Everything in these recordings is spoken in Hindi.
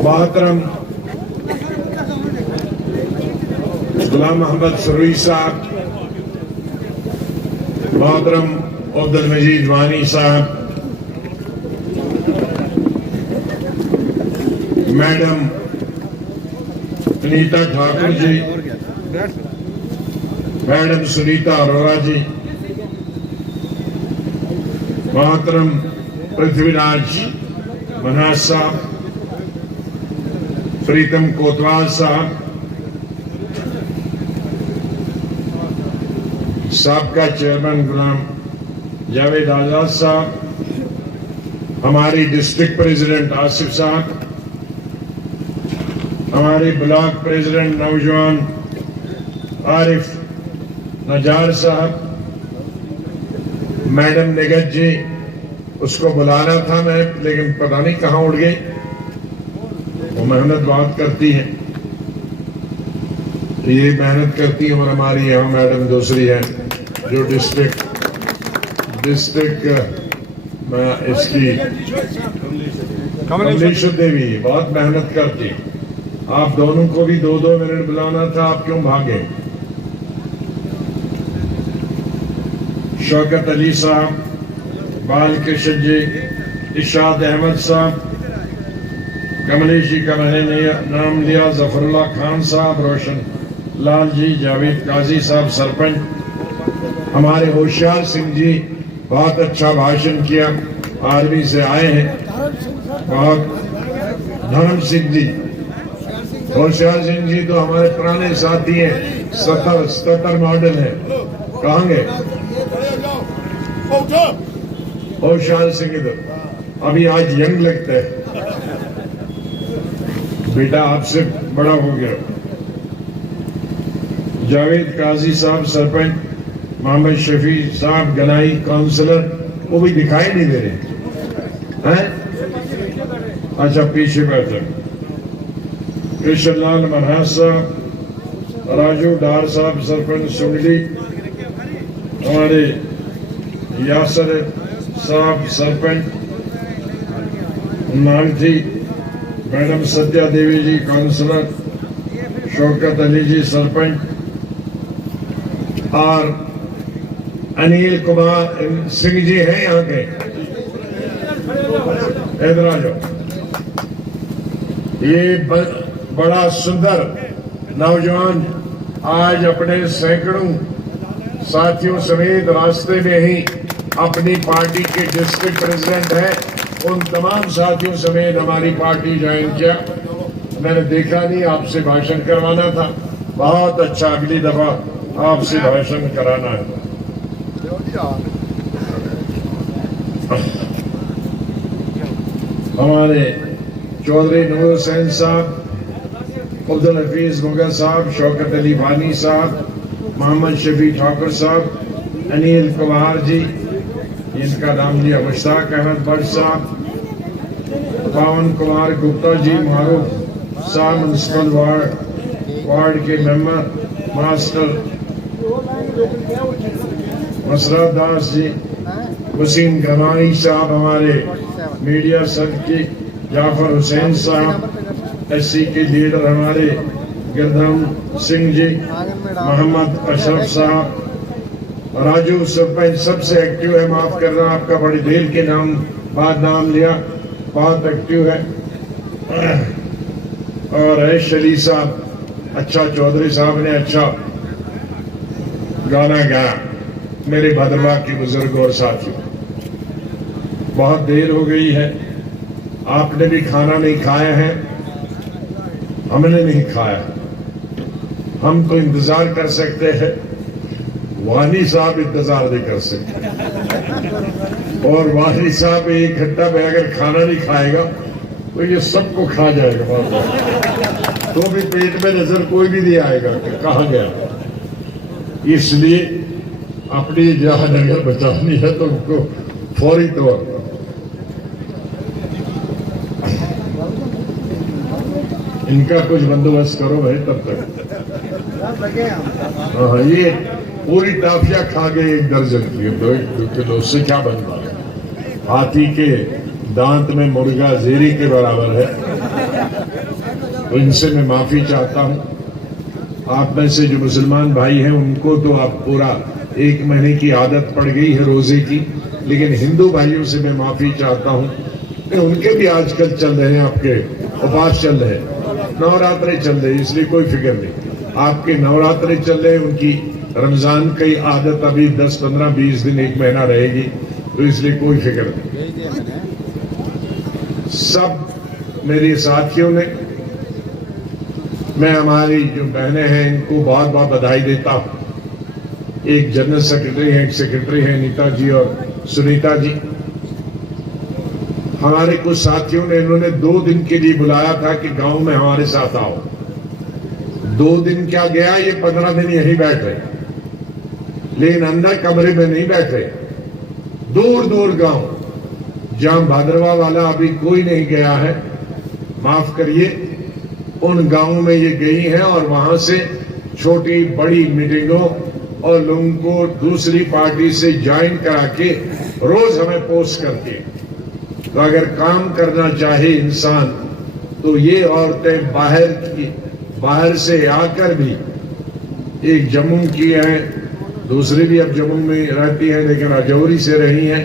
मोहतरम गुलाम मोहम्मद सरूई साहब, मोहतरम अब्दुल मजीद वानी साहब, मैडम अनीता ठाकुर जी, मैडम सुनीता अरोड़ा जी, मोहतरम पृथ्वीराज मनाज साहब, प्रीतम कोतवाल साहब, साबका चेयरमैन गुलाम जावेद आजाद साहब, हमारी डिस्ट्रिक्ट प्रेसिडेंट आसिफ साहब, हमारे ब्लॉक प्रेसिडेंट नौजवान आरिफ नजार साहब, मैडम निगत जी, उसको बुलाना था मैं, लेकिन पता नहीं कहां उड़ गई। वो मेहनत बहुत करती है, ये मेहनत करती है। और हमारी यहाँ मैडम दूसरी है जो डिस्ट्रिक्ट में इसकी कमलेश्वर देवी बहुत मेहनत करती है। आप दोनों को भी 2-2 मिनट बुलाना था, आप क्यों भागे? शौकत अली साहब, बालकृष्ण जी, इशाद अहमद साहब, कमलेश जी का मैंने नाम लिया, जफरुल्लाह खान साहब, रोशन लाल जी, जावेद काजी साहब सरपंच, हमारे होशियार सिंह जी बहुत अच्छा भाषण किया, आर्मी से आए हैं। बहुत धर्म सिंह जी, होशियार सिंह जी तो हमारे पुराने साथी हैं, 77 मॉडल है। कहाँ गए होशियार सिंह? इधर अभी आज यंग लगता है, बेटा आपसे बड़ा हो गया। जावेद काजी साहब सरपंच, मोहम्मद शफी साहब गनाई काउंसलर, वो भी दिखाई नहीं दे रहे हैं। अच्छा पीछे बैठे कृष्णलाल मनहास साहब, राजू डार साहब सरपंच सुंगली, हमारे यासर साहब सरपंच नामथी, मैडम सत्या देवी जी काउंसलर, शौकत अली जी सरपंच और अनिल कुमार सिंह जी हैं यहाँ के। इधर आ जाओ। ये बड़ा सुंदर नौजवान आज अपने सैकड़ों साथियों समेत रास्ते में ही अपनी पार्टी के डिस्ट्रिक्ट प्रेसिडेंट है। उन तमाम साथियों समेत हमारी पार्टी ज्वाइन किया। मैंने देखा नहीं, आपसे भाषण करवाना था। बहुत अच्छा, अगली दफा आपसे भाषण कराना है। हमारे चौधरी नूर हुसैन साहब, अब्दुल हफीज मुगल साहब, शौकत अली वानी साहब, मोहम्मद शफी ठाकुर साहब, अनिल कुमार जी, इनका नाम लिया, मुश्ताक अहमद भट्ट साहब, पवन कुमार गुप्ता जी, मारूफ साहब म्यूनसिपल वार्ड के मेंबर, मास्टर मसरत दास जी, वसीम गनाई साहब, हमारे मीडिया सब की, जाफर हुसैन साहब, एससी के लीडर हमारे गिरधम सिंह जी, मोहम्मद अशरफ साहब, राजू सरपंच सबसे एक्टिव है। माफ करना, आपका बड़ी देर के बाद नाम लिया, बहुत एक्टिव है। और ऐश अली साहब, अच्छा चौधरी साहब ने अच्छा गाना गाया। मेरे भद्रवाह के बुजुर्ग और साथियों, बहुत देर हो गई है, आपने भी खाना नहीं खाया है, हमने नहीं खाया। हम तो इंतजार कर सकते हैं, वानी साहब इंतजार नहीं कर सकते। और वानी साहब एक घंटा में अगर खाना नहीं खाएगा तो ये सबको खा जाएगा, तो भी पेट में नजर कोई भी नहीं आएगा कि कहाँ गया। इसलिए अपनी जान अगर बचानी है तो उनको फौरी तौर पर इनका कुछ बंदोबस्त करो भाई। तब तक हाँ, ये पूरी टाफिया खा गए 1 दर्जन की, 2 किलो, उससे क्या बन रहा है? हाथी के दांत में मुर्गा जेरी के बराबर है। तो इनसे मैं माफी चाहता हूं। आप में से जो मुसलमान भाई हैं उनको तो आप पूरा 1 महीने की आदत पड़ गई है रोजे की, लेकिन हिंदू भाइयों से मैं माफी चाहता हूं कि उनके भी आजकल चल रहे हैं, आपके उपवास चल रहे हैं, नवरात्रे चल रहे हैं, इसलिए कोई फिक्र नहीं। आपके नवरात्रे चल रहे हैं, उनकी रमजान की आदत अभी 10, 15, 20 दिन 1 महीना रहेगी, तो इसलिए कोई फिक्र नहीं। सब मेरे साथियों ने, मैं हमारी जो बहनें हैं इनको बहुत बहुत बधाई देता हूं। एक जनरल सेक्रेटरी है, एक सेक्रेटरी है, नीता जी और सुनीता जी। हमारे कुछ साथियों ने, इन्होंने 2 दिन के लिए बुलाया था कि गांव में हमारे साथ आओ। 2 दिन क्या गया, ये 15 दिन यहीं बैठे, लेकिन अंदर कमरे में नहीं बैठे। दूर दूर गांव जहां भाद्रवा वाला अभी कोई नहीं गया है, माफ करिए, उन गांवों में ये गई हैं और वहां से छोटी बड़ी मीटिंगों और लोगों को दूसरी पार्टी से ज्वाइन करा के रोज हमें पोस्ट करती है। तो अगर काम करना चाहे इंसान तो ये औरतें बाहर से आकर भी, एक जम्मू की है, दूसरी भी अब जम्मू में रहती है लेकिन राजौरी से रही हैं,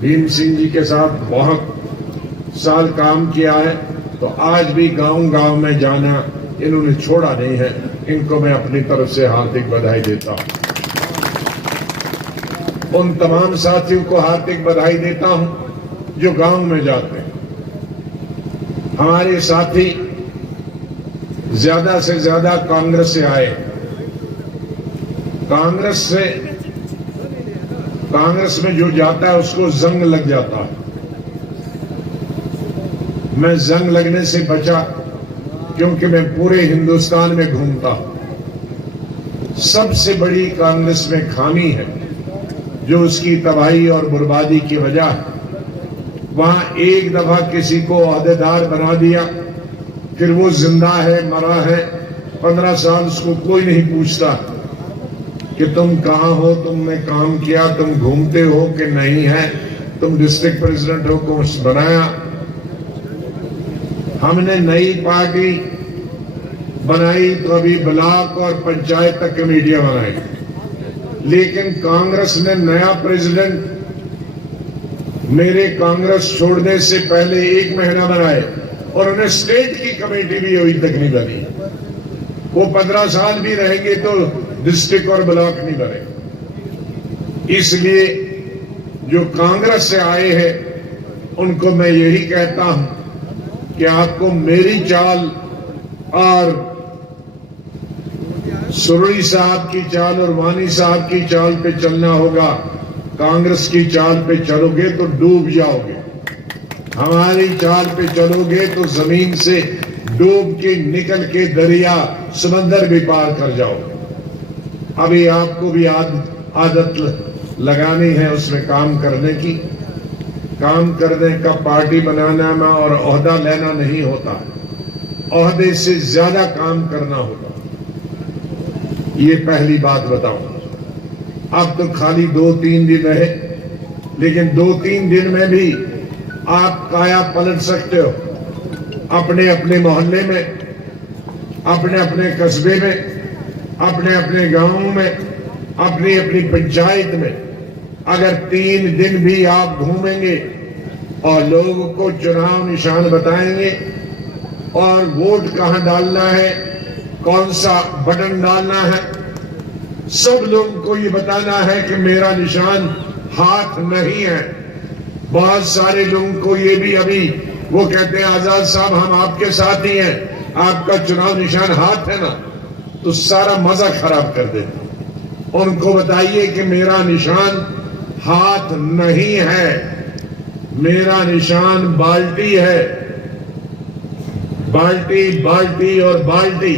भीम सिंह जी के साथ बहुत साल काम किया है, तो आज भी गांव-गांव में जाना इन्होंने छोड़ा नहीं है। इनको मैं अपनी तरफ से हार्दिक बधाई देता हूं। उन तमाम साथियों को हार्दिक बधाई देता हूं जो गांव में जाते हैं। हमारे साथी ज्यादा से ज्यादा कांग्रेस से आए। कांग्रेस में जो जाता है उसको जंग लग जाता है। मैं जंग लगने से बचा क्योंकि मैं पूरे हिंदुस्तान में घूमता हूं। सबसे बड़ी कांग्रेस में खामी है जो उसकी तबाही और बर्बादी की वजह है। वहां एक दफा किसी को अहदेदार बना दिया, फिर वो जिंदा है मरा है 15 साल उसको कोई नहीं पूछता कि तुम कहां हो, तुमने काम किया, तुम घूमते हो कि नहीं है, तुम डिस्ट्रिक्ट प्रेसिडेंट हो, कौन बनाया। हमने नई पार्टी बनाई तो अभी ब्लॉक और पंचायत तक कमेटियां बनाई, लेकिन कांग्रेस ने नया प्रेसिडेंट मेरे कांग्रेस छोड़ने से पहले 1 महीना बनाए और उन्हें स्टेट की कमेटी भी अभी तक नहीं बनी। वो 15 साल भी रहेंगे तो डिस्ट्रिक्ट और ब्लॉक नहीं बने। इसलिए जो कांग्रेस से आए हैं उनको मैं यही कहता हूं कि आपको मेरी चाल और सुरई साहब की चाल और वानी साहब की चाल पे चलना होगा। कांग्रेस की चाल पे चलोगे तो डूब जाओगे, हमारी चाल पे चलोगे तो जमीन से डूब के निकल के दरिया समंदर भी पार कर जाओगे। अभी आपको भी आदत लगानी है उसमें काम करने की। काम करने का पार्टी बनाना में और ओहदा लेना नहीं होता, ओहदे से ज्यादा काम करना होता। ये पहली बात बताऊं। अब तो खाली 2-3 दिन रहे, लेकिन 2-3 दिन में भी आप काया पलट सकते हो। अपने अपने मोहल्ले में, अपने अपने कस्बे में, अपने अपने गांव में, अपनी अपनी पंचायत में अगर 3 दिन भी आप घूमेंगे और लोगों को चुनाव निशान बताएंगे और वोट कहां डालना है, कौन सा बटन डालना है, सब लोगों को ये बताना है कि मेरा निशान हाथ नहीं है। बहुत सारे लोगों को ये भी अभी वो कहते हैं आजाद साहब हम आपके साथ ही हैं, आपका चुनाव निशान हाथ है ना, तो सारा मजा खराब कर देते। उनको बताइए कि मेरा निशान हाथ नहीं है, मेरा निशान बाल्टी है। बाल्टी बाल्टी और बाल्टी।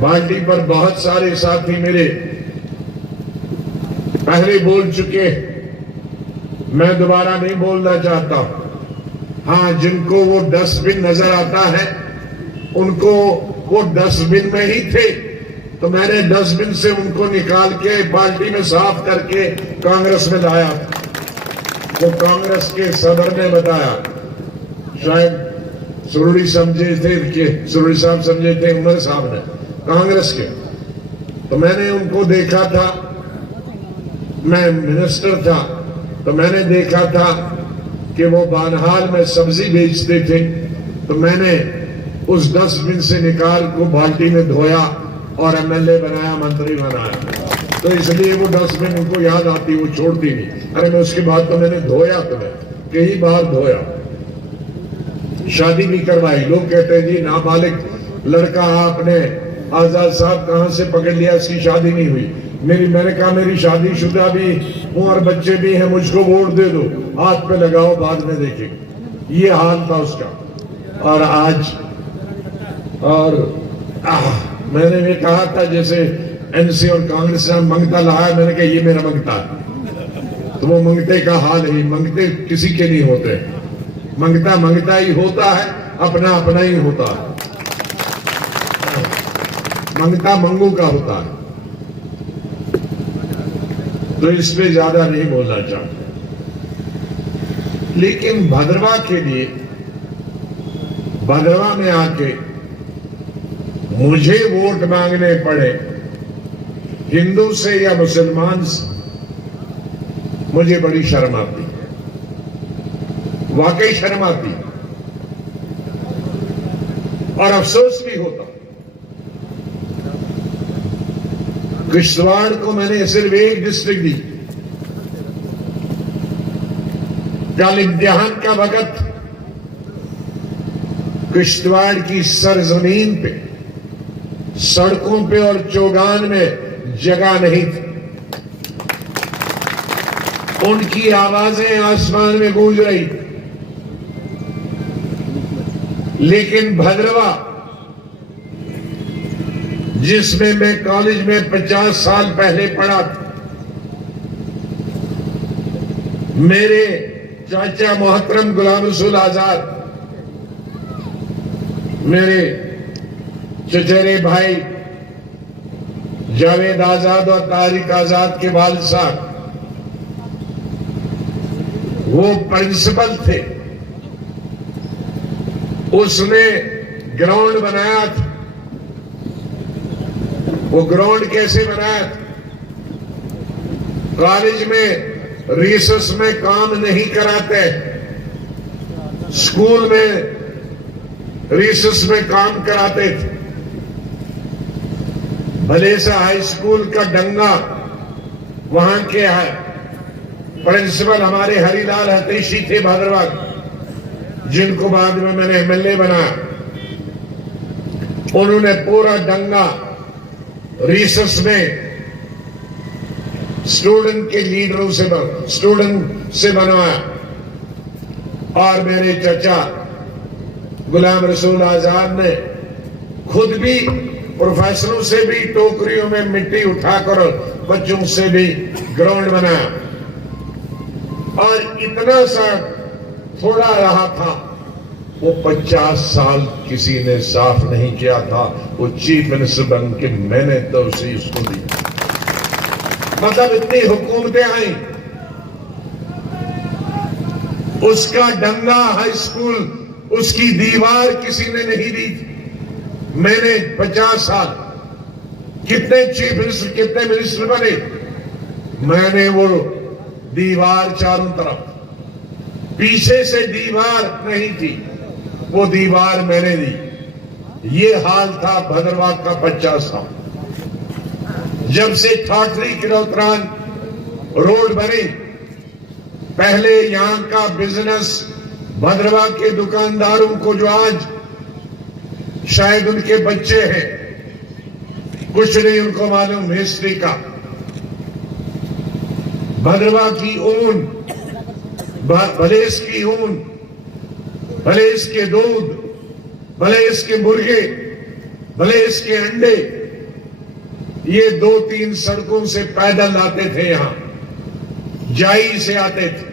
बाल्टी पर बहुत सारे साथी मेरे पहले बोल चुके, मैं दोबारा नहीं बोलना चाहता। हाँ, जिनको वो डस्टबिन नजर आता है उनको वो डस्टबिन में ही थे, तो मैंने डस्टबिन से उनको निकाल के बाल्टी में साफ करके कांग्रेस में लाया। वो कांग्रेस के सदर ने बताया, शायद सुरुड़ी समझे थे कि सुरुड़ी साहब समझे थे उमर साहब ने कांग्रेस के, तो मैंने उनको देखा था, मैं मिनिस्टर था, तो मैंने देखा था कि वो बानहाल में सब्जी बेचते थे, तो मैंने उस डस्टबिन से निकाल को बाल्टी में धोया और एमएलए बनाया, मंत्री बनाया। तो इसलिए वो डस्टबिन उनको याद आती, वो छोड़ती नहीं। अरे मैं उसके बाद तो मैंने धोया, तुम्हें कई बार धोया, शादी भी करवाई। लोग कहते हैं जी नाबालिग लड़का आपने आजाद साहब कहां से पकड़ लिया, इसकी शादी नहीं हुई। मैंने कहा मेरी शादीशुदा भी हूं और बच्चे भी हैं, मुझको वोट दे दो, हाथ पे लगाओ, बाद में देखेंगे। ये हाल था उसका। और आज मैंने भी कहा था जैसे एनसी और कांग्रेस ने मंगता लाया, मैंने कहा ये मेरा मंगता है। तो वो मंगते का हाल है, मंगते किसी के नहीं होते, मंगता मंगता ही होता है, अपना अपना ही होता है, मंगता मंगू का होता है। तो इस पे ज्यादा नहीं बोलना चाहता, लेकिन भद्रवा के लिए, भद्रवा में आके मुझे वोट मांगने पड़े हिंदू से या मुसलमान से, मुझे बड़ी शर्म आती, वाकई शर्म आती और अफसोस भी होता। किश्तवाड़ को मैंने सिर्फ एक डिस्ट्रिक्ट दी। कल इम्तिहान का वक्त किश्तवाड़ की सरजमीन पे, सड़कों पे और चौगान में जगह नहीं थी। उनकी आवाजें आसमान में गूंज रही, लेकिन भद्रवा जिसमें मैं कॉलेज में 50 साल पहले पढ़ा था, मेरे चाचा मोहतरम गुलाम रसूल आजाद, मेरे चचेरे भाई जावेद आजाद और तारिक आजाद के वालिद साहब, वो प्रिंसिपल थे। उसने ग्राउंड बनाया था। वो ग्राउंड कैसे बनाया था? कॉलेज में रिसेस में काम नहीं कराते, स्कूल में रिसेस में काम कराते थे। भले से हाई स्कूल का डंगा वहां के है, प्रिंसिपल हमारे हरिलाल हतेशी थे भद्रवा, जिनको बाद में मैंने एमएलए बनाया। उन्होंने पूरा डंगा रिसर्च में स्टूडेंट के लीडरों से स्टूडेंट से बनवाया। और मेरे चाचा गुलाम रसूल आजाद ने खुद भी प्रोफेसरों से भी टोकरियों में मिट्टी उठाकर बच्चों से भी ग्राउंड बनाया। और इतना सा थोड़ा रहा था, वो 50 साल किसी ने साफ नहीं किया था। वो चीफ मिनिस्टर बन के मैंने तो उसे उसको दी। मतलब इतनी हुकूमतें आई, उसका डंगा हाई स्कूल, उसकी दीवार किसी ने नहीं दी। मैंने 50 साल, कितने चीफ मिनिस्टर, कितने मिनिस्टर बने, मैंने वो दीवार चारों तरफ, पीछे से दीवार नहीं थी, वो दीवार मैंने दी। ये हाल था भद्रवा का 50 साल। जब से ठाठरी किरौतरान रोड बनी, पहले यहां का बिजनेस भद्रवा के दुकानदारों को, जो आज शायद उनके बच्चे हैं, कुछ नहीं उनको मालूम हिस्ट्री का। भद्रवा की ऊन, भले इसकी ऊन, भले इसके दूध, भले इसके मुर्गे, भले इसके अंडे, ये 2-3 सड़कों से पैदल आते थे, यहां जाई से आते थे।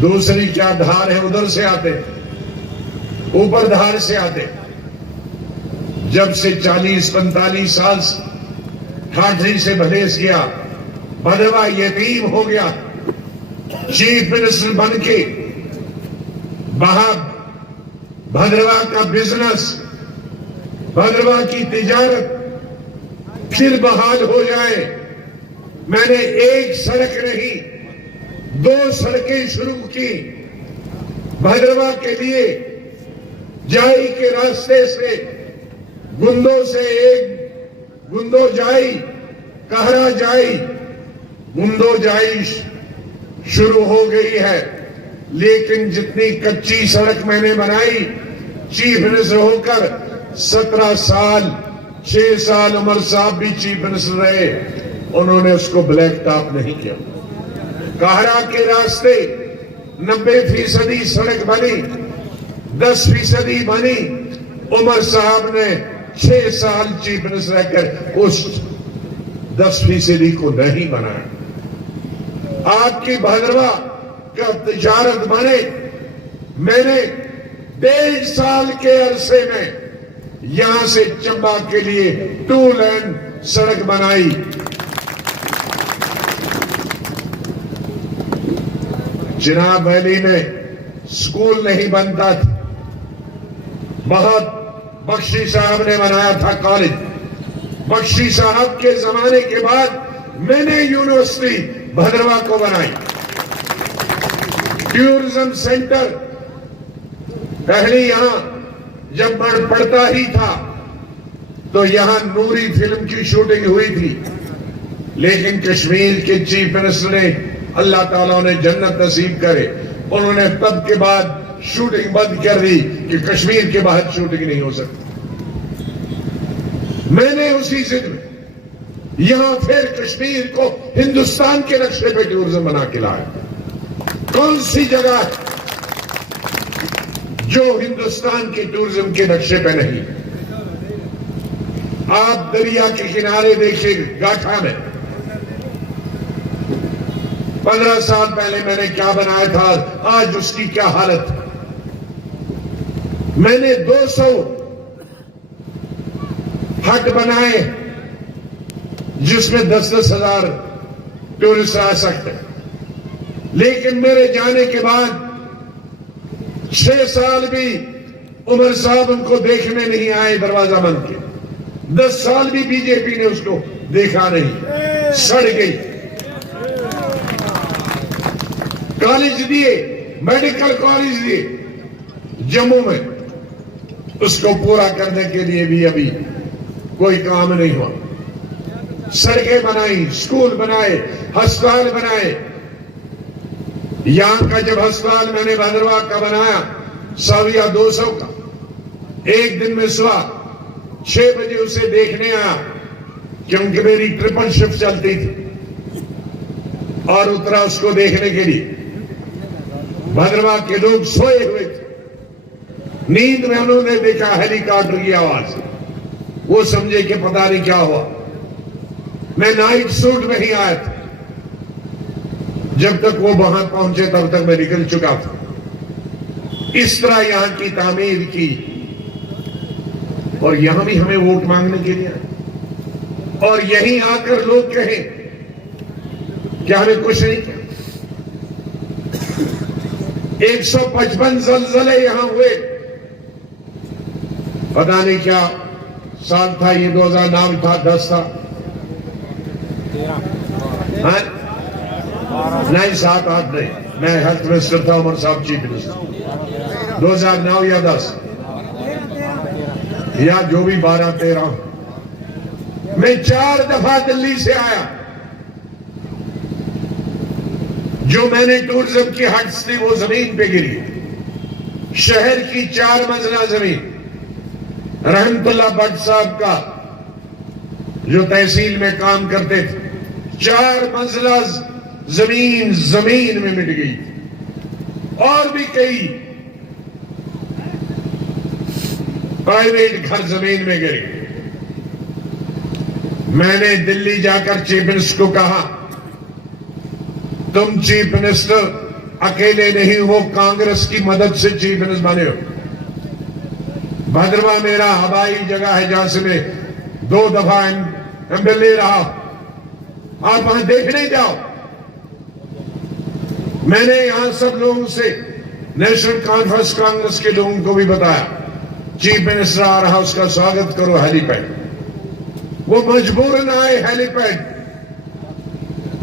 दूसरी क्या धार है, उधर से आते थे, ऊपर धार से आते। जब से 40-45 साल ठाठरी से भलेस गया, भद्रवा यतीम हो गया। चीफ मिनिस्टर बन के वहां भद्रवाह का बिजनेस, भद्रवाह की तिजारत फिर बहाल हो जाए। मैंने एक सड़क नहीं 2 सड़कें शुरू की भद्रवाह के लिए। जाई के रास्ते से गुंदो जाई, कहरा जाई, गुंदो जाई शुरू हो गई है। लेकिन जितनी कच्ची सड़क मैंने बनाई चीफ मिनिस्टर होकर 17 साल 6 साल उमर साहब भी चीफ मिनिस्टर रहे, उन्होंने उसको ब्लैक टॉप नहीं किया। कहरा के रास्ते 90% सड़क बनी, 10% बनी। उमर साहब ने 6 साल चीफ मिनिस्टर रहकर उस 10% को नहीं बनाया। आपकी भद्रवाह का तिजारत बने। मैंने 1.5 साल के अरसे में यहां से चंबा के लिए 2 लेन सड़क बनाई। चिनाब वैली में स्कूल नहीं बनता था, बहुत बख्शी साहब ने बनाया था कॉलेज। बख्शी साहब के जमाने के बाद मैंने यूनिवर्सिटी भद्रवाह को बनाई। टूरिज्म सेंटर पहले यहां जब पढ़ता ही था तो यहां नूरी फिल्म की शूटिंग हुई थी, लेकिन कश्मीर के चीफ मिनिस्टर ने, अल्लाह ताला ने जन्नत नसीब करे, उन्होंने तब के बाद शूटिंग बंद कर दी कि कश्मीर के बाहर शूटिंग नहीं हो सकती। मैंने उसी जिद में यहां फिर कश्मीर को हिंदुस्तान के नक्शे पे टूरिज्म बना के लाया। कौन सी जगह है जो हिंदुस्तान के टूरिज्म के नक्शे पे नहीं? आप दरिया के किनारे देखिए, गाठा में 15 साल पहले मैंने क्या बनाया था, आज उसकी क्या हालत है। मैंने 200 हट बनाए जिसमें 10-10 हजार टूरिस्ट आ सकते हैं, लेकिन मेरे जाने के बाद 6 साल भी उमर साहब उनको देखने नहीं आए, दरवाजा बंद किया। 10 साल भी बीजेपी ने उसको देखा नहीं, सड़ गई। कॉलेज दिए, मेडिकल कॉलेज दिए जम्मू में, उसको पूरा करने के लिए भी अभी कोई काम नहीं हुआ। सड़कें बनाई, स्कूल बनाए, अस्पताल बनाए। यहां का जब अस्पताल मैंने भद्रवाह का बनाया 100-200 का, एक दिन में सुबह 6 बजे उसे देखने आया, क्योंकि मेरी ट्रिपल शिफ्ट चलती थी, और उतरा उसको देखने के लिए। भद्रवाह के लोग सोए हुए थे, नींद में उन्होंने देखा हेलीकॉप्टर की आवाज, वो समझे कि पता नहीं क्या हुआ। मैं नाइट सूट में ही आया था, जब तक वो वहां पहुंचे तब तक मैं निकल चुका था। इस तरह यहां की तामीर की, और यहां भी हमें वोट मांगने के लिए आए, और यहीं आकर लोग कहें कि हमें कुछ नहीं किया। 155 ज़लज़ले यहां हुए, पता नहीं क्या साल था ये, 2009 था, 10 था, हाँ? नहीं 7-8 नहीं, मैं हेल्थ मिनिस्टर था, उमर साहब चीफ मिनिस्टर। 2009 या 10 या जो भी 12-13। मैं 4 दफा दिल्ली से आया। जो मैंने टूरिज्म की हट्स थी वो जमीन पे गिरी। शहर की 4 मंजिला जमीन रहमतुल्लाह भट्ट साहब का, जो तहसील में काम करते थे, 4 मंजिला जमीन में मिट गई। और भी कई प्राइवेट घर जमीन में गिरे। मैंने दिल्ली जाकर चीफ मिनिस्टर को कहा, तुम चीफ मिनिस्टर अकेले नहीं हो, कांग्रेस की मदद से चीफ मिनिस्टर बने हो। भद्रवाह मेरा हवाई जगह है, जहां से मैं 2 दफा एमएलए रहा। आप वहां देखने जाओ। मैंने यहां सब लोगों से नेशनल कॉन्फ्रेंस कांग्रेस के लोगों को भी बताया, चीफ मिनिस्टर आ रहा, उसका स्वागत करो हेलीपैड। वो मजबूरन आए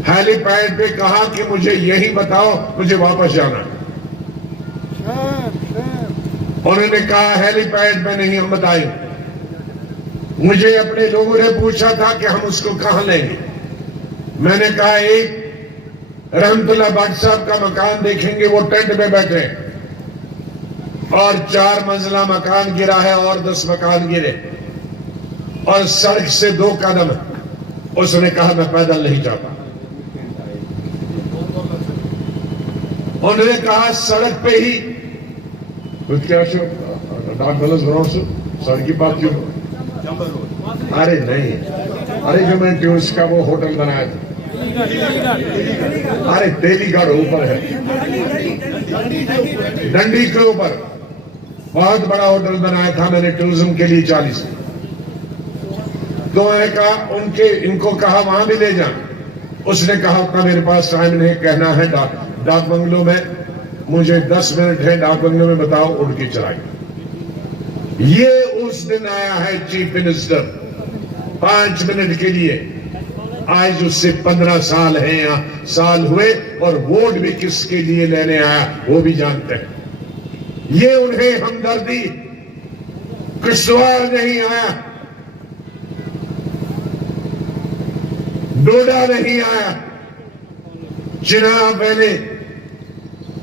हेलीपैड पे कहा कि मुझे यही बताओ, मुझे वापस जाना है। उन्होंने कहा हेलीपैड में नहीं हम बताए। मुझे अपने लोगों ने पूछा था कि हम उसको कहां लेंगे। मैंने कहा एक रहमतुल्लाह भट्ट साहब का मकान देखेंगे, वो टेंट में बैठे और 4 मंजिला मकान गिरा है और 10 मकान गिरे और सड़क से 2 कदम। उसने कहा मैं पैदल नहीं जाता। उन्होंने कहा सड़क पे ही क्या सड़क की बात क्यों? अरे नहीं, अरे जो मैंने ट्यून्स का वो होटल बनाया था, अरे तेलीगढ़ ऊपर है, डंडी के ऊपर बहुत बड़ा होटल बनाया था मैंने टूरिज्म के लिए 40। तो मैंने कहा इनको कहा वहां भी ले जा। उसने कहा उतना मेरे पास टाइम नहीं, कहना है डाक बंगलों में, मुझे 10 मिनट है डाक बंगलों में, बताओ उड़ की चढ़ाई। ये उस दिन आया है चीफ मिनिस्टर 5 मिनट के लिए। आज उससे 15 साल है या साल हुए और वोट भी किसके लिए लेने आया वो भी जानते हैं। ये उन्हें हमदर्दी किश्तवाड़ नहीं आया, डोडा नहीं आया, चिनाब मैंने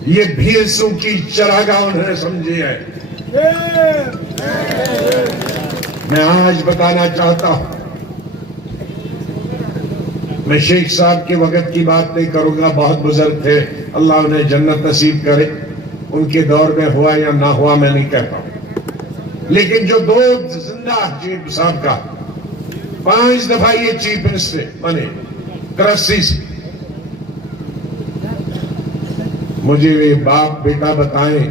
ये भैंसों की चरागाह उन्होंने समझी है। मैं आज बताना चाहता हूं, मैं शेख साहब के वक्त की बात नहीं करूंगा, बहुत बुजुर्ग थे, अल्लाह उन्हें जन्नत नसीब करे। उनके दौर में हुआ या ना हुआ मैं नहीं कहता, लेकिन जो 2 जिंदा चीफ साहब का 5 दफा ये चीफ मिनिस्टर बने 83 से। मुझे वे बाप बेटा बताएं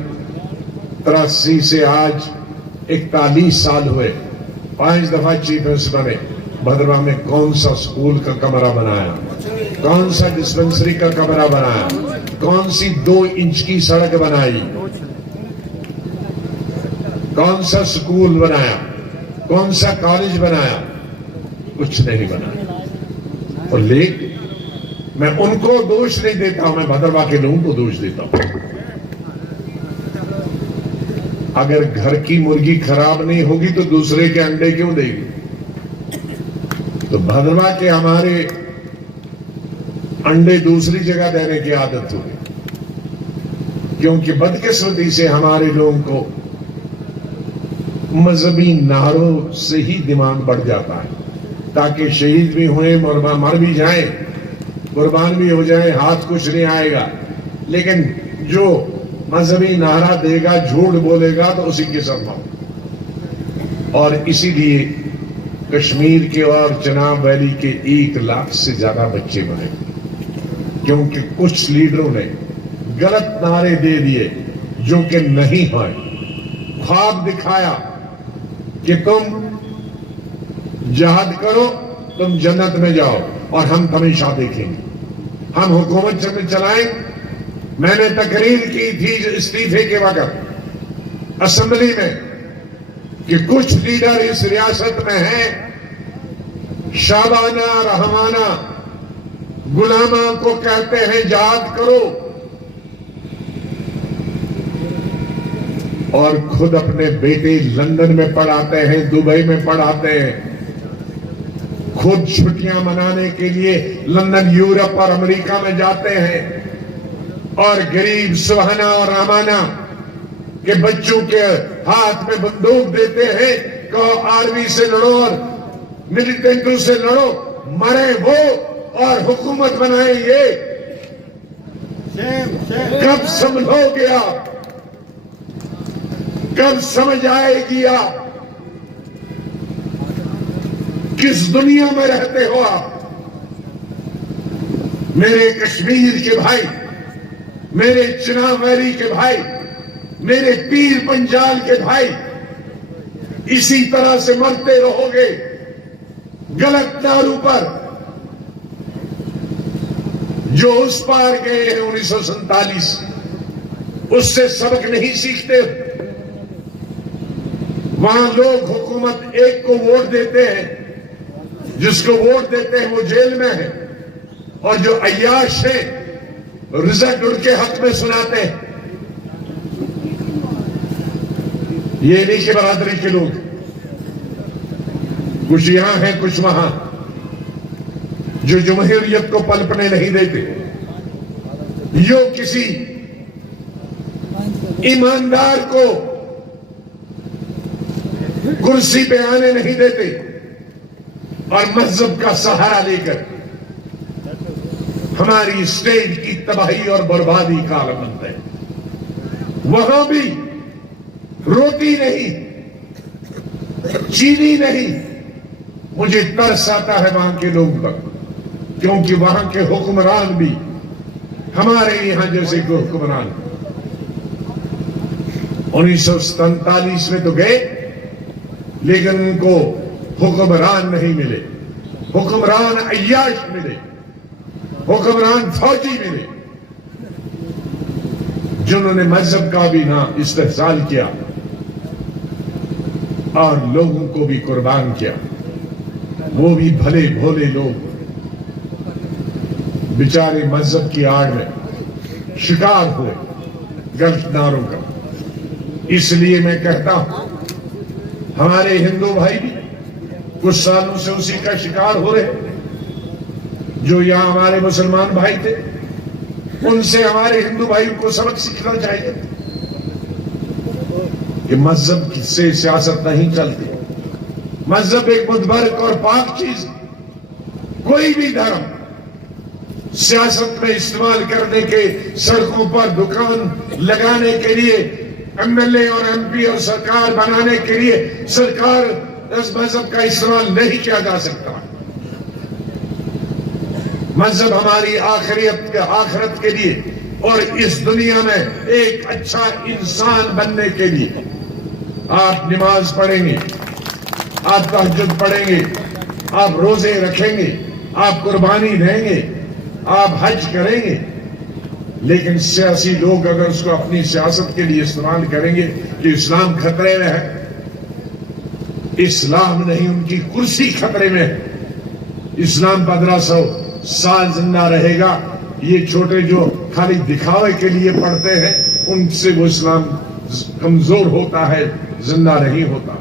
83 से आज 41 साल हुए, 5 दफा चीफ मिनिस्टर बने। भद्रवाह में कौन सा स्कूल का कमरा बनाया, कौन सा डिस्पेंसरी का कमरा बनाया, कौन सी 2 इंच की सड़क बनाई, कौन सा स्कूल बनाया, कौन सा कॉलेज बनाया? कुछ नहीं बनाया। और मैं उनको दोष नहीं देता हूं, मैं भद्रवाह के लोगों को दोष देता हूं। अगर घर की मुर्गी खराब नहीं होगी तो दूसरे के अंडे क्यों देगी? तो भद्रवाह के हमारे अंडे दूसरी जगह देने की आदत होगी, क्योंकि बदकिस्मती से हमारे लोगों को मजहबी नारों से ही दिमाग बढ़ जाता है, ताकि शहीद भी हुए, मर भी जाएं, कुर्बान भी हो जाए, हाथ कुछ नहीं आएगा। लेकिन जो मजहबी नारा देगा, झूठ बोलेगा, तो उसी के सब। और इसीलिए कश्मीर के और चिनाब वैली के 1 लाख से ज्यादा बच्चे मरे, क्योंकि कुछ लीडरों ने गलत नारे दे दिए जो कि नहीं है। ख्वाब दिखाया कि तुम जिहाद करो, तुम जन्नत में जाओ और हम हमेशा देखेंगे, हम हुकूमत चलाएं। मैंने तकरीर की थी इस्तीफे के वक्त असेंबली में कि कुछ लीडर इस रियासत में हैं, शाबाना रहमाना गुलामा को कहते हैं जिहाद करो, और खुद अपने बेटे लंदन में पढ़ाते हैं, दुबई में पढ़ाते हैं, खुद छुट्टियां मनाने के लिए लंदन, यूरोप और अमेरिका में जाते हैं, और गरीब सुहाना और रामाना के बच्चों के हाथ में बंदूक देते हैं, कहो आर्मी से लड़ो और मिलिटेंटों से लड़ो, मरे वो और हुकूमत बनाए ये। कब समझोगे आप, कब समझ आएगी आप? किस दुनिया में रहते हो आप? मेरे कश्मीर के भाई, मेरे चिनाब वैली के भाई, मेरे पीर पंजाल के भाई, इसी तरह से मरते रहोगे गलत नारों पर। जो उस पार गए हैं 1947, उससे सबक नहीं सीखते। वहां लोग हुकूमत एक को वोट देते हैं, जिसको वोट देते हैं वो जेल में है, और जो अय्याश है रिजल्ट उनके हक में सुनाते हैं। ये नहीं कि बरादरी के लोग कुछ यहां हैं कुछ वहां, जो जमहूरियत को पलपने नहीं देते, जो किसी ईमानदार को कुर्सी पे आने नहीं देते, और मजहब का सहारा लेकर हमारी स्टेट की तबाही और बर्बादी का आलम बनते हैं। वहां भी रोटी नहीं, चीनी नहीं। मुझे तरस आता है वहां के लोग पर, क्योंकि वहां के हुक्मरान भी हमारे यहां जैसे के हुक्मरान 1947 में तो गए, लेकिन उनको हुक्मरान नहीं मिले। हुक्मरान अय्याश मिले, हुक्मरान फौजी मिले, जिन्होंने मजहब का भी ना इस्तेहसाल किया और लोगों को भी कुर्बान किया। वो भी भले भोले लोग बेचारे मजहब की आड़ में शिकार हुए गलत नारों का। इसलिए मैं कहता हूं हमारे हिंदू भाई भी कुछ सालों से उसी का शिकार हो रहे हैं। जो यहां हमारे मुसलमान भाई थे, उनसे हमारे हिंदू भाई को सबक सीखना चाहिए कि मजहब से सियासत नहीं चलती। मजहब एक मुतबरक और पाक चीज। कोई भी धर्म सियासत में इस्तेमाल करने के, सड़कों पर दुकान लगाने के लिए, एमएलए और एमपी और सरकार बनाने के लिए सरकार इस मजहब का इस्तेमाल नहीं किया जा सकता। मजहब हमारी आखिरत के लिए और इस दुनिया में एक अच्छा इंसान बनने के लिए। आप नमाज पढ़ेंगे, आप तहज्जुद पढ़ेंगे, आप रोजे रखेंगे, आप कुर्बानी देंगे, आप हज करेंगे, लेकिन सियासी लोग अगर उसको अपनी सियासत के लिए इस्तेमाल करेंगे कि इस्लाम खतरे में है, इस्लाम नहीं, उनकी कुर्सी खतरे में है। इस्लाम 1500 साल जिंदा रहेगा। ये छोटे जो खाली दिखावे के लिए पढ़ते हैं, उनसे वो इस्लाम कमजोर होता है, जिंदा नहीं होता।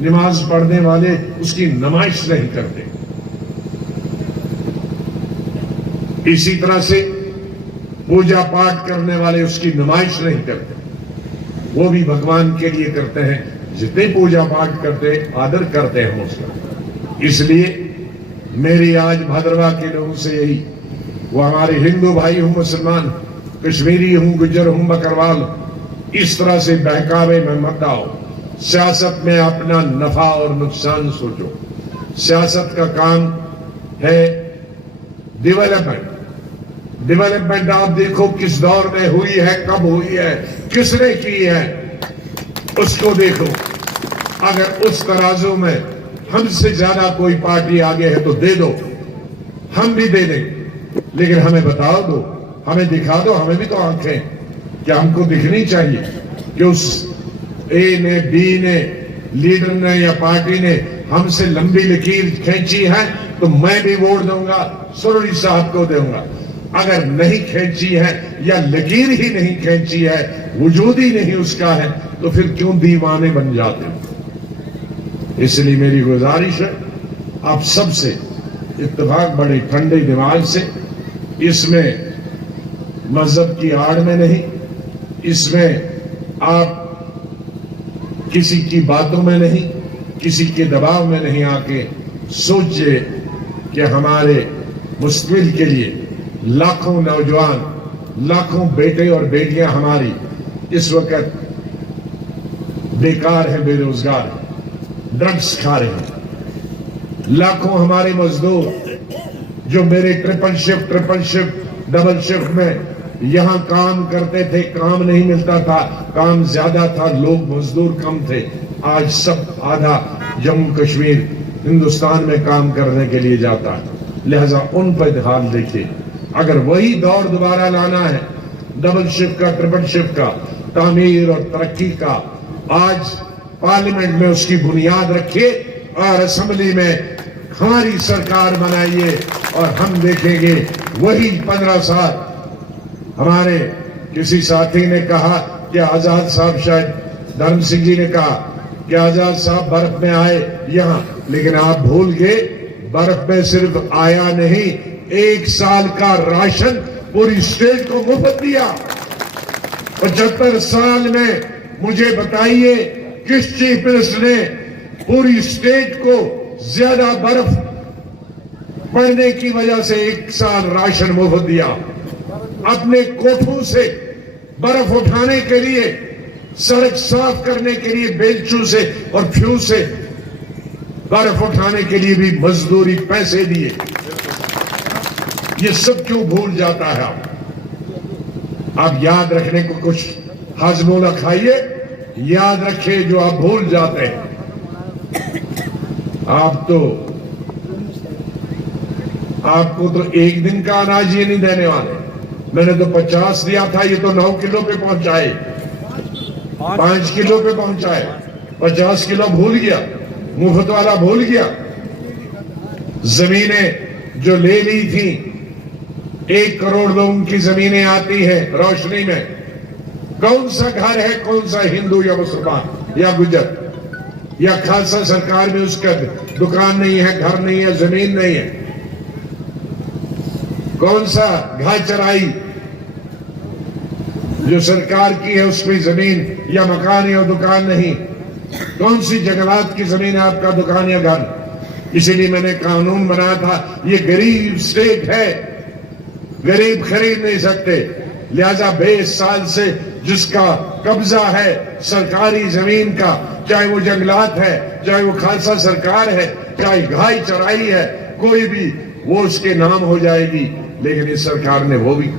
नमाज पढ़ने वाले उसकी नुमाइश नहीं करते। इसी तरह से पूजा पाठ करने वाले उसकी नुमाइश नहीं करते। वो भी भगवान के लिए करते हैं। जितने पूजा पाठ करते आदर करते हैं उसका। इसलिए मेरी आज भद्रवा के लोगों से यही, वो हमारे हिंदू भाई हूं, मुसलमान, कश्मीरी हूं, गुज्जर हूं, बकरवाल, इस तरह से बहकावे में मत आओ। सियासत में अपना नफा और नुकसान सोचो। सियासत का काम है डेवलपमेंट। डेवलपमेंट आप देखो किस दौर में हुई है, कब हुई है, किसने की है, उसको देखो। अगर उस तराजू में हमसे ज्यादा कोई पार्टी आगे है तो दे दो, हम भी दे देंगे, लेकिन हमें बताओ दो, हमें दिखा दो। हमें भी तो आंखें, क्या हमको दिखनी चाहिए कि उस ए ने, बी ने, लीडर ने या पार्टी ने हमसे लंबी लकीर खींची है तो मैं भी वोट दूंगा, सुररी साहब को दूंगा। अगर नहीं खींची है या लकीर ही नहीं खींची है, वजूद ही नहीं उसका है, तो फिर क्यों दीवाने बन जाते हैं। इसलिए मेरी गुजारिश है आप सबसे, इत्तेफाक बड़े ठंडे दिमाग से, इसमें मजहब की आड़ में नहीं, इसमें आप किसी की बातों में नहीं, किसी के दबाव में नहीं आके सोचिए कि हमारे मुस्तकबिल के लिए लाखों नौजवान, लाखों बेटे और बेटियां हमारी इस वक्त बेकार हैं, बेरोजगार, ड्रग्स खा रहे हैं। लाखों हमारे मजदूर जो मेरे ट्रिपल शिफ्ट डबल शिफ्ट में यहां काम करते थे, काम नहीं मिलता था, काम ज्यादा था, लोग मजदूर कम थे। आज सब आधा जम्मू कश्मीर हिंदुस्तान में काम करने के लिए जाता है। लिहाजा उन पर ध्यान देखिए। अगर वही दौर दोबारा लाना है डबल शिफ्ट का, ट्रिपल शिफ्ट का, तामीर और तरक्की का आज पार्लियामेंट में उसकी बुनियाद रखिए और असेंबली में हमारी सरकार बनाइए और हम देखेंगे वही 15 साल। हमारे किसी साथी ने कहा कि आजाद साहब, शायद धर्म सिंह जी ने कहा कि आजाद साहब बर्फ में आए यहां, लेकिन आप भूल गए बर्फ में सिर्फ आया नहीं, 1 साल का राशन पूरी स्टेट को मुफ्त दिया। 75 साल में मुझे बताइए किस चीफ मिनिस्टर ने पूरी स्टेट को ज्यादा बर्फ पड़ने की वजह से 1 साल राशन मुफ्त दिया। अपने कोठों से बर्फ उठाने के लिए, सड़क साफ करने के लिए बेलचू से और फ्यूज से बर्फ उठाने के लिए भी मजदूरी पैसे दिए। ये सब क्यों भूल जाता है? आप याद रखने को कुछ हाजमोला खाइए, याद रखिए जो आप भूल जाते हैं। आपको तो 1 दिन का अनाज ये नहीं देने वाले। मैंने तो 50 दिया था, ये तो 9 किलो पे पहुंचाए, 5 किलो पे पहुंचाए। 50 किलो भूल गया, मुफ्त वाला भूल गया। जमीनें जो ले ली थी, 1 करोड़ लोगों की जमीनें आती है रोशनी में। कौन सा घर है, कौन सा हिंदू या मुसलमान या गुजर या खालसा सरकार में उसका दुकान नहीं है, घर नहीं है, जमीन नहीं है? कौन सा घाय चराई जो सरकार की है उसमें जमीन या मकान या दुकान नहीं? कौन सी जंगलात की जमीन है आपका दुकान या घर? इसीलिए मैंने कानून बनाया था, ये गरीब स्टेट है, गरीब खरीद नहीं सकते। लिहाजा 20 साल से जिसका कब्जा है सरकारी जमीन का, चाहे वो जंगलात है, चाहे वो खालसा सरकार है, चाहे घाई चराई है, कोई भी, वो उसके नाम हो जाएगी। लेकिन इस सरकार ने वो भी,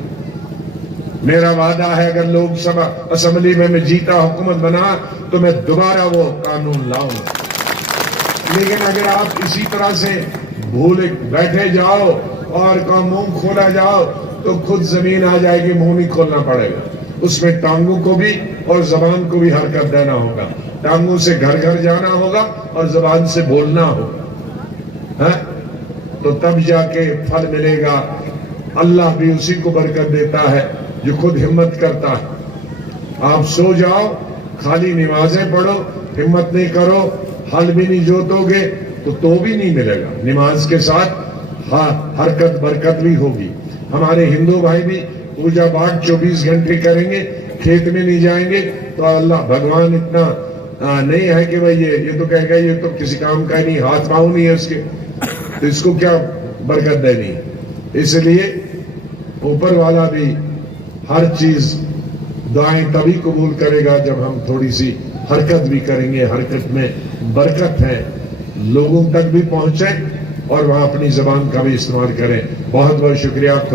मेरा वादा है अगर लोकसभा असेंबली में मैं जीता, हुकूमत बना, तो मैं दोबारा वो कानून लाऊंगा। लेकिन अगर आप इसी तरह से भूले बैठे जाओ और का मुंह खोला जाओ तो खुद जमीन आ जाएगी, मुंह नहीं खोलना पड़ेगा। उसमें टांगों को भी और जबान को भी हरकत देना होगा। टांगों से घर घर जाना होगा और जबान से बोलना होगा, है? तो तब जाके फल मिलेगा। अल्लाह भी उसी को बरकत देता है जो खुद हिम्मत करता है। आप सो जाओ, खाली नमाजें पढ़ो, हिम्मत नहीं करो, हल भी नहीं जोतोगे तो भी नहीं मिलेगा। नमाज के साथ हरकत बरकत भी होगी। हमारे हिंदू भाई भी पूजा पाठ 24 घंटे करेंगे, खेत में नहीं जाएंगे तो अल्लाह भगवान इतना नहीं है कि भाई ये तो कहेगा ये तो किसी काम का नहीं, हाथ पांव नहीं है उसके, तो इसको क्या बरकत देनी। इसलिए ऊपर वाला भी हर चीज दुआएं तभी कबूल करेगा जब हम थोड़ी सी हरकत भी करेंगे। हरकत में बरकत है, लोगों तक भी पहुंचे और वहां अपनी जबान का भी इस्तेमाल करें। बहुत बहुत शुक्रिया।